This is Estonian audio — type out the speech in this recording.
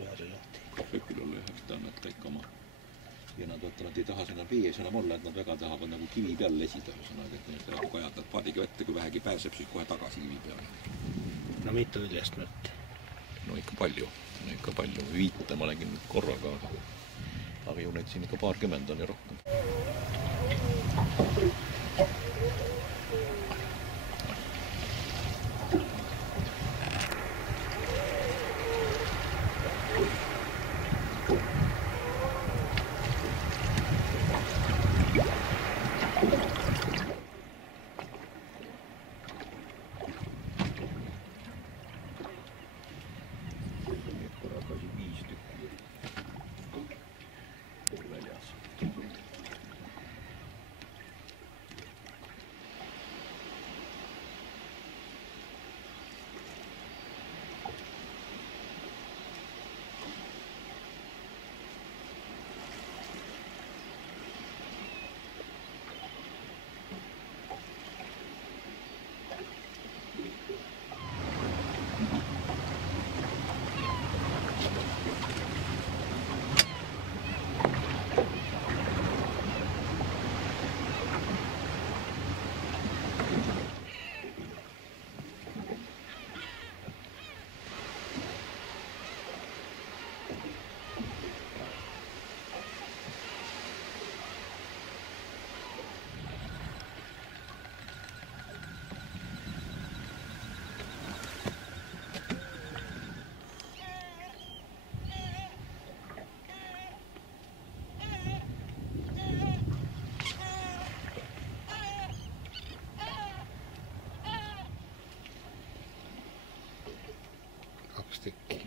kahvlõhari lahti. Kahvekülal ühest annad kõik oma. Ja nad ei taha seal vees enam olla, et nad väga tahavad nagu kivi peal lesida. Et need kajatad paadiga vette, kui vähegi pääseb, siis kohe tagasi kivi peale. No mitu üljest mõtti? No ikka palju. Viite ma nägin korraga, aga ju neid siin ikka paarkümmend on ja rohkem. Kaks tükki.